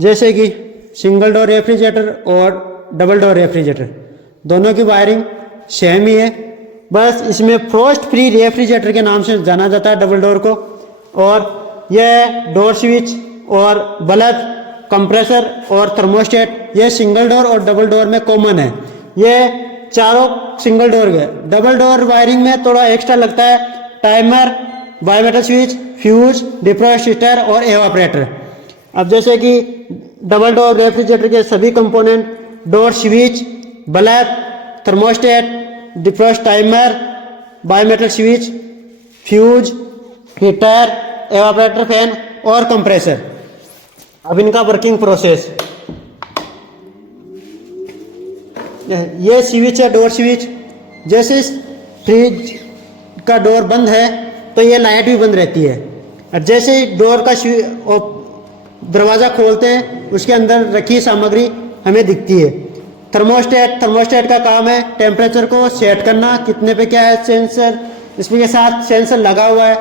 जैसे कि single door refrigerator और डबल डोर रेफ्रिजरेटर, दोनों की वायरिंग सेम ही है, बस इसमें फ्रोस्ट फ्री रेफ्रिजरेटर के नाम से जाना जाता है डबल डोर को। और यह डोर स्विच और बल्ब, कंप्रेसर और थर्मोस्टेट ये सिंगल डोर और डबल डोर में कॉमन है। ये चारों सिंगल डोर के। डबल डोर वायरिंग में थोड़ा एक्स्ट्रा लगता है, timer, bimetal switch, fuse, defrost heater और एवापरेटर। अब जैसे कि डबल डोर रेफ्रिजरेटर के सभी component, door switch, bulb, thermostat, defrost timer, bimetal switch, fuse, heater, evaporator fan और कंप्रेसर। अब इनका वर्किंग प्रोसेस, ये स्विच है डोर स्विच। जैसे फ्रिज का डोर बंद है तो ये लाइट भी बंद रहती है, और जैसे ही डोर का दरवाज़ा खोलते हैं उसके अंदर रखी सामग्री हमें दिखती है। थर्मोस्टेट का काम है टेम्परेचर को सेट करना, कितने पे क्या है, सेंसर इसमें के साथ सेंसर लगा हुआ है।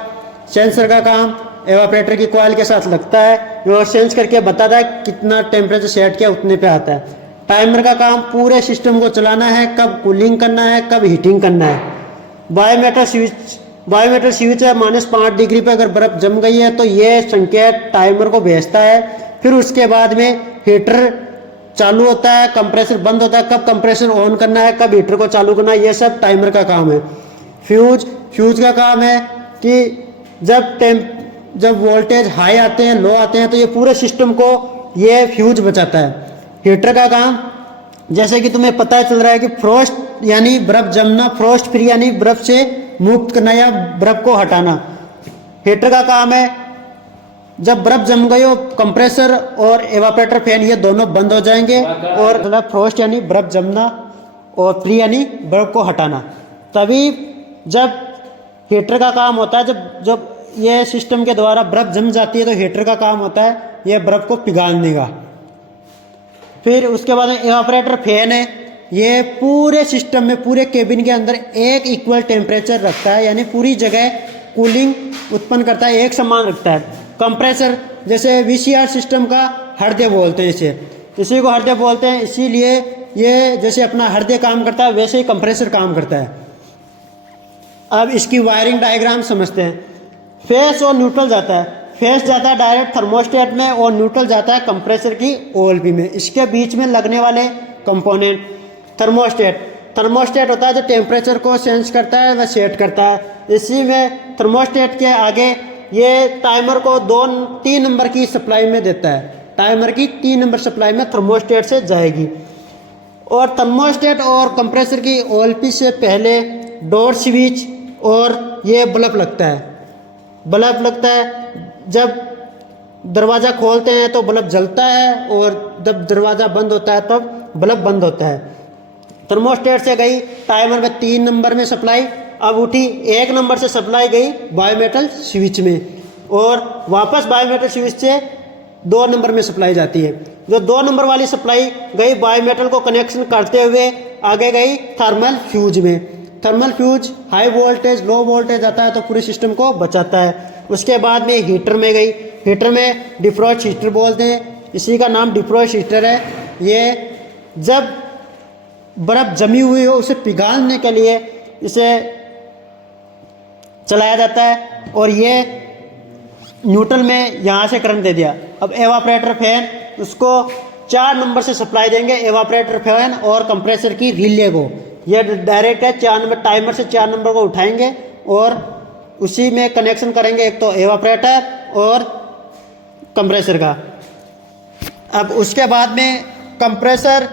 सेंसर का काम एवापरेटर की कॉइल के साथ लगता है, जो सेंस करके बताता है कितना टेम्परेचर सेट किया उतने पे आता है। टाइमर का काम पूरे सिस्टम को चलाना है, कब कूलिंग करना है, कब हीटिंग करना है। बायोमेटल स्विच है -5 डिग्री पे अगर बर्फ जम गई है तो ये संकेत टाइमर को भेजता है। फिर उसके बाद में हीटर चालू होता है, कंप्रेसर बंद होता है, कब कंप्रेसर ऑन करना है, कब हीटर को चालू करना है, ये सब टाइमर का काम है। फ्यूज का काम है कि जब वोल्टेज हाई आते हैं, लो आते हैं, तो ये पूरे सिस्टम को ये फ्यूज बचाता है। हीटर का काम, जैसे कि तुम्हें पता चल रहा है कि फ्रोस्ट यानी बर्फ जमना, फ्रोस्ट फ्री यानी बर्फ से मुक्त करना या बर्फ को हटाना। हीटर का काम है जब बर्फ जम गई हो, कंप्रेसर और एवापरेटर फैन ये दोनों बंद हो जाएंगे, और फ्रोस्ट यानी बर्फ जमना और फ्री यानी बर्फ को हटाना। तभी जब हीटर का काम होता है, जब ये सिस्टम के द्वारा बर्फ जम जाती है तो हीटर का काम होता है ये बर्फ को पिघालने का। फिर उसके बाद एवापरेटर फैन है, ये पूरे सिस्टम में, पूरे केबिन के अंदर एक इक्वल टेम्परेचर रखता है, यानी पूरी जगह कूलिंग उत्पन्न करता है, एक समान रखता है। कंप्रेसर, जैसे वीसीआर सिस्टम का हृदय बोलते हैं इसी को हृदय बोलते हैं, इसीलिए ये जैसे अपना हृदय काम करता है वैसे ही कंप्रेसर काम करता है। अब इसकी वायरिंग डायग्राम समझते हैं। फेस और न्यूट्रल जाता है, फेस जाता है डायरेक्ट थर्मोस्टेट में और न्यूट्रल जाता है कंप्रेसर की ओएलपी में। इसके बीच में लगने वाले कंपोनेंट थर्मोस्टेट होता है जो टेम्परेचर को सेंस करता है व सेट करता है। इसी में थर्मोस्टेट के आगे ये टाइमर को 3 नंबर की सप्लाई में देता है, टाइमर की 3 नंबर सप्लाई में थर्मोस्टेट से जाएगी। और थर्मोस्टेट और कंप्रेसर की ओएलपी से पहले डोर स्विच और ये बल्ब लगता है। जब दरवाज़ा खोलते हैं तो बल्ब जलता है, और जब दरवाज़ा बंद होता है तब बल्ब बंद होता है। थर्मोस्टेट से गई टाइमर में 3 नंबर में सप्लाई, अब उठी 1 नंबर से सप्लाई गई बायोमेटल स्विच में, और वापस बायोमेटल स्विच से 2 नंबर में सप्लाई जाती है। जो 2 नंबर वाली सप्लाई गई बायोमेटल को कनेक्शन करते हुए आगे गई थर्मल फ्यूज में। Thermal fuse high voltage, low voltage आता है तो पूरे सिस्टम को बचाता है। उसके बाद में हीटर में गई, हीटर में डिफ्रॉस्ट हीटर बोलते हैं, इसी का नाम डिफ्रॉस्ट हीटर है। ये जब बर्फ़ जमी हुई हो उसे पिघालने के लिए इसे चलाया जाता है, और ये न्यूट्रल में यहाँ से करंट दे दिया। अब एवापरेटर फैन, उसको 4 नंबर से सप्लाई देंगे एवापरेटर फैन और कंप्रेसर की रिले को। ये डायरेक्ट है 4 नंबर, टाइमर से 4 नंबर को उठाएंगे और उसी में कनेक्शन करेंगे, एक तो एवापरेटर और कंप्रेसर का। अब उसके बाद में कंप्रेसर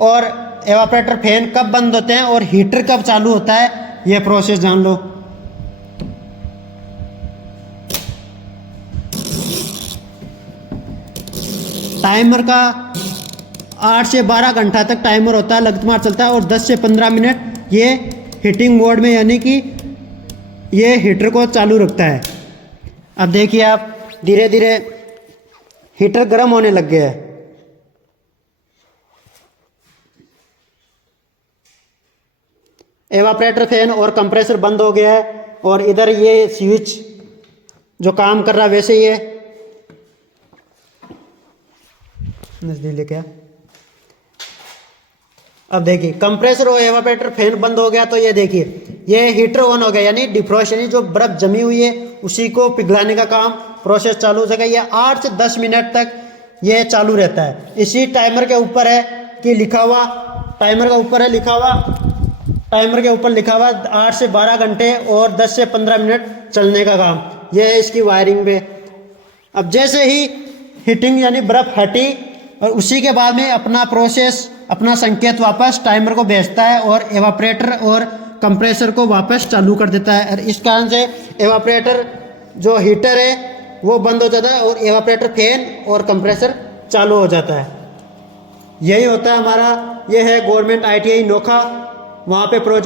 और एवापरेटर फैन कब बंद होते हैं और हीटर कब चालू होता है, ये प्रोसेस जान लो। टाइमर का 8 से 12 घंटा तक टाइमर होता है, लगातार चलता है, और 10 से 15 मिनट ये हीटिंग मोड में, यानी कि ये हीटर को चालू रखता है। अब देखिए आप, धीरे धीरे हीटर गर्म होने लग गया है। एवापरेटर फैन और कंप्रेसर बंद हो गया है, और इधर ये स्विच जो काम कर रहा है वैसे ही है। नजदीक लेके आ। अब देखिए कंप्रेसर और एवापोरेटर फैन बंद हो गया तो ये देखिए ये हीटर ऑन हो गया, यानी डिफ्रॉस्ट, यानी जो बर्फ जमी हुई है उसी को पिघलाने का काम प्रोसेस चालू हो जाएगा। ये 8 से 10 मिनट तक ये चालू रहता है। इसी टाइमर के ऊपर है कि लिखा हुआ, टाइमर के ऊपर है लिखा हुआ, टाइमर के ऊपर लिखा हुआ 8 से 12 घंटे और 10 से 15 मिनट चलने का काम। यह है इसकी वायरिंग पे। अब जैसे ही हीटिंग यानी बर्फ हटी और उसी के बाद में अपना प्रोसेस, अपना संकेत वापस टाइमर को भेजता है और एवापोरेटर और कंप्रेसर को वापस चालू कर देता है। और इस कारण से एवापोरेटर जो हीटर है वो बंद हो जाता है और एवापोरेटर फैन और कंप्रेसर चालू हो जाता है। यही होता है हमारा, ये है गवर्नमेंट ITI नोखा, वहाँ पे प्रोजेक्ट